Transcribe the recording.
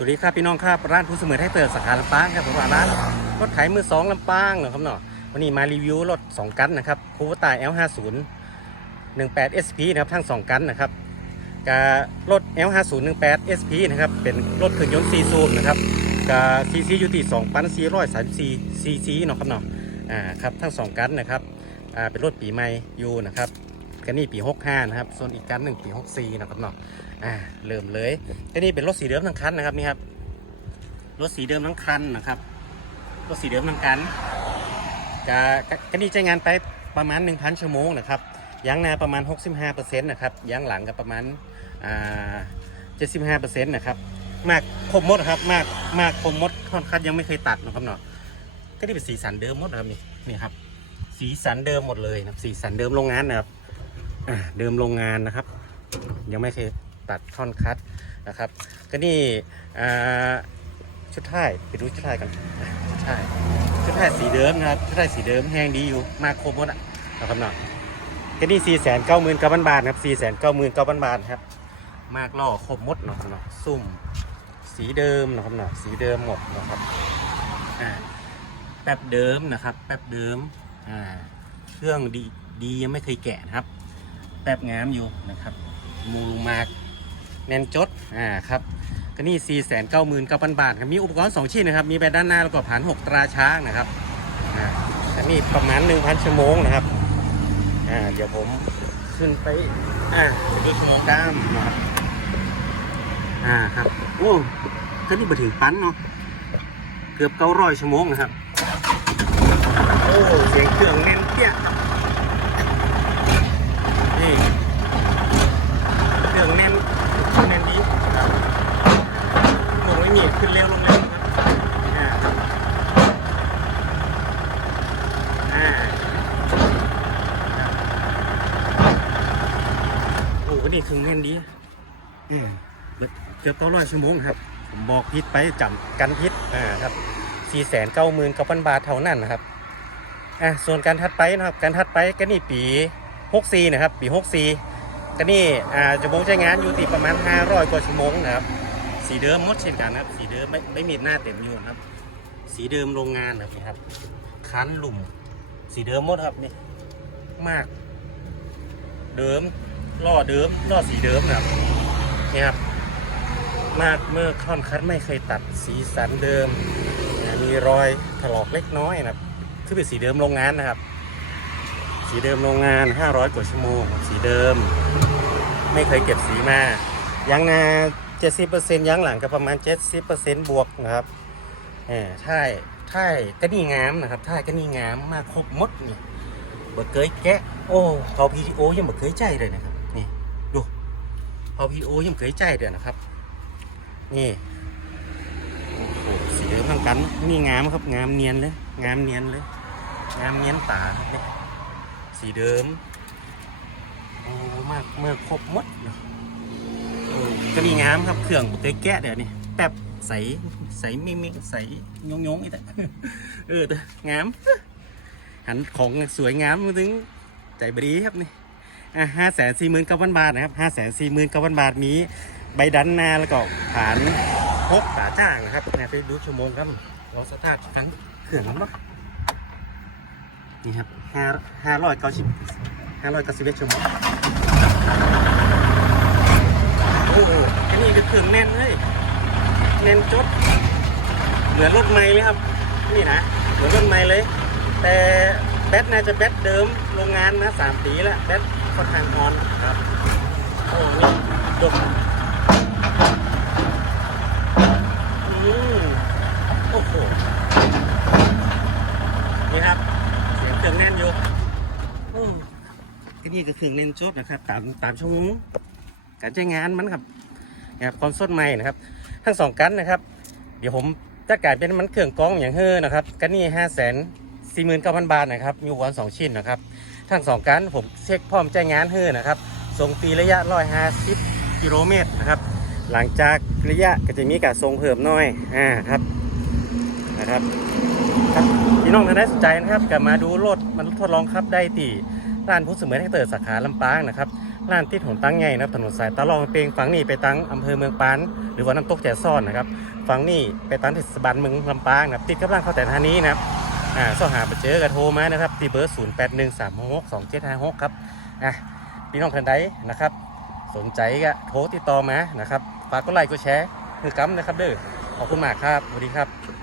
สวัสดีครับพี่น้องครับร้านผู้เสมอให้เติร์สาขาลำปางครับผมว่าร้านรถไถมือสองลำปางเนาะครับเนาะวันนี้มารีวิวรถสองกันนะครับคูวตา L50 18 SP นะครับทั้งสองกันนะครับกับรถ L50 18 SP นะครับเป็นรถเครื่องยนต์4สูบนะครับกับซีซีอยู่ที่2,434ซีซีเนาะครับเนาะอ่าครับทั้งสองกันนะครับอ่าเป็นรถปีใหม่อยู่นะครับ กันนี่ปี65นะครับส่วนอีกกันหนึ่งปี64นะครับเนาะอ่าเริ่มเลยก็นี่เป็นรถสีเดิมทั้งคันนะครับนี่ครับรถสีเดิมทั้งคันนะครับรถสีเดิมทั้งคันก็ก็นี่ใช้งานไปประมาณ 1,000 ชั่วโมงนะครับยางหนาประมาณ 65%นะครับยางหลังก็ประมาณอ่า75%นะครับมากคมมดครับมากมากคมมดค่อนข้างยังไม่เคยตัดนะครับเนาะก็นี่เป็นสีสันเดิมหมดนะครับนี่นี่ครับ สีสันเดิมหมดเลยนะครับสีสันเดิมโรงงานนะครับ เดิมโรงงานนะครับ ยังไม่เคยตัดท่อนคัดนะครับ ก็นี่ชุดท้ายไปดูชุดท้ายกันชุดท้ายชุดท้ายสีเดิมนะครับชุดท้ายสีเดิมแห้งดีอยู่มาครบหมดอะนะครับเนาะก็นี่สี่แสนเก้าหมื่นเก้าพันบาทครับสี่แสนเก้าหมื่นเก้าพันบาทครับ มากล่อครบหมดเนาะครับเนาะซุ่มสีเดิมนะครับเนาะสีเดิมหมดนะครับอ่าแป๊บเดิมนะครับ แป๊บเดิมอ่าเครื่องดีดียังไม่เคยแกะนะครับ ป๊บงามอยู่นะครับมูลมากแนนจดอ่าครับก็นี่4 9 9 0 0 0 บาทครับมีอุปกรณ์ 2 ชิ้นนะครับ มีแบตด้านหน้าแล้วก็ผ่าน 6 ตราช้างนะครับอ่าอันนี้ประมาณ 1,000 ชั่วโมงนะครับอ่าเดี๋ยวผมขึ้นไปอ่าดูชั่วโมงตามนะครับอ่าครับโอ้ก็นี่มาถึงปั้นเนาะเกือบ900ชั่วโมงนะครับโอ้เสียงเครื่องเน้นเปี้ย นี่เครื่องแน่นแน่นดีครับลงไม่มีขึ้นเร็วลงเร็วครับอ่าโอ้ก็นี่เครื่องแน่นดีเกือบเก้าร้อยชั่วโมงครับผมบอกพิษไปจำกันพิษอ่าครับสี่แสนเก้าหมื่นเก้าพันบาทเท่านั้นนะครับอ่าส่วนการทัดไปนะครับ การทัดไปก็นี่ปี หกสี่นะครับ ปีหกสี่ก็นี่อ่าชั่วโมงใช้งานอยู่ที่ประมาณ 500 กว่าชั่วโมงนะครับ สีเดิมหมดเช่นกันนะครับ สีเดิมไม่ไม่มีหน้าเต็มอยู่นะครับ สีเดิมโรงงานนะครับนี่ครับคันหลุม สีเดิมหมดครับนี่มาก เดิมล่อเดิมล่อสีเดิมนะครับนี่ครับมากเมื่อค่อนคัดไม่เคยตัดสีสันเดิม มีรอยถลอกเล็กน้อยนะครับคือเป็นสีเดิมโรงงานนะครับ สีเดิมโรงงาน 500 กว่าชั่วโมง สีเดิม ไม่เคยเก็บสีมายางนา70%ยางหลังก็ประมาณ 70%บวกนะครับเออท่ายท่ก็นี่งามนะครับท่ก็นี่งามมากครบมดนี่บ่เคยแกะโอ้เขาพีโอยังบ่เคยใจเลยนะครับนี่ดูเขาพีโอยังเคยใจเลยนะครับ นี่โอ้โหสีเดิมทั้งกันนี่งามครับงามเนียนเลยงามเนียนเลยงามเนียนตาครับเนี่ย สีเดิมโอ้มากเมื่อครบหมดเนอะก็ดีงามครับเครื่องเตยแกะเดี๋ยวนี้แป๊บใสใสมิมิใสยงยงอีแต่เอองาม หันของสวยงามมาถึงใจบดีครับนี่อะห้าแสนสี่หมื่นเก้าพันบาทนะครับห้าแสนสี่หมื่นเก้าพันบาทมีใบดันนาแล้วก็ฐานพกตาจ้างนะครับเนี่ยไปดูชั่วโมงครับเราสตาร์ทครั้งเครื่องเนาะ นี่ครับห้าห้าร้อยเก้าสิบห้าร้อยเก้าสิบเอ็ดชั่วโมงโอ้โหอันนี้ก็เครื่องแน่นเลยแน่นจดเหมือนรถใหม่เลยครับนี่นะเหมือนรถใหม่เลย แต่แบตน่าจะแบตเดิมโรงงานนะสามปีแล้วแบตค่อนข้างอ่อนครับโอ้นี่ดกอืมโอ้โหนี่ครับ รื่องแน่นอยู่อืมที่นี่ก็เครื่องแน่นจดนะครับตามตามชั่วโมงการใช้งานมันครับนะครับความสดใหม่นะครับ ทั้งสองกันนะครับ เดี๋ยวผมจัดการเป็นมันเครื่องกรองอย่างเฮ้อนะครับกันนี่ห้าแสนสี่หมื่นเก้าพันบาทนะครับมีอุปกรณ์สองชิ้นนะครับทั้งสองกันผมเช็คพร้อมใช้งานเฮ้อนะครับส่งฟรีระยะร้อยห้าสิบกิโลเมตรนะครับหลังจากระยะก็จะมีการส่งเพิ่มน้อยอ่าครับนะครับ ครับพี่น้องท่านใดสนใจนะครับกลับมาดูรถมันทดลองขับได้ที่ร้านผู้เสมือนให้เติร์สาขาลำปางนะครับร้านติดถนนตั้งใหญ่นะครับถนนสายตะลองเปงฝั่งนี้ไปตั้งอำเภอเมืองปาน หรือว่าน้ำตกแจซ่อนนะครับฝั่งนี้ไปตั้งเทศบาลเมืองลำปางนะครับติดกับร้านข้าวแต่ธานี้นะครับอ่าสอบหาไปเจอกันโทรมานะครับที่เบอร์0 8 1 3 6 6 2 7 5 6ครับอะพี่น้องท่านใดนะครับ สนใจก็โทรติดต่อมานะครับฝากกดไลค์กดแชร์คือกำนะครับเด้อขอบคุณมากครับสวัสดีครับ